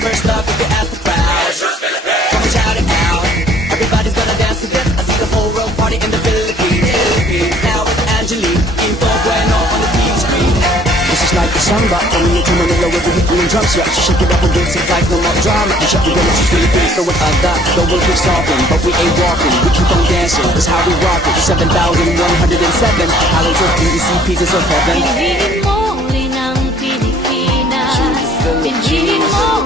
first love if you ask the crowd. Come and shout it out. Everybody's gonna dance to this. I see the whole world party in the Philippines. Now it's Angelique, Info Bueno on the TV screen. This is like a song, but coming into Manila with the hitting and drums. Yeah, she shake it up and dance it like no more drama. You shut me down, she's Philippines, so what I got. The world keeps talking, but we ain't walking. We keep on dancing, that's how we rock it. 7,107 halos of PVC pieces of heaven. Piliin mo rin ang Pilipinas. Piliin mo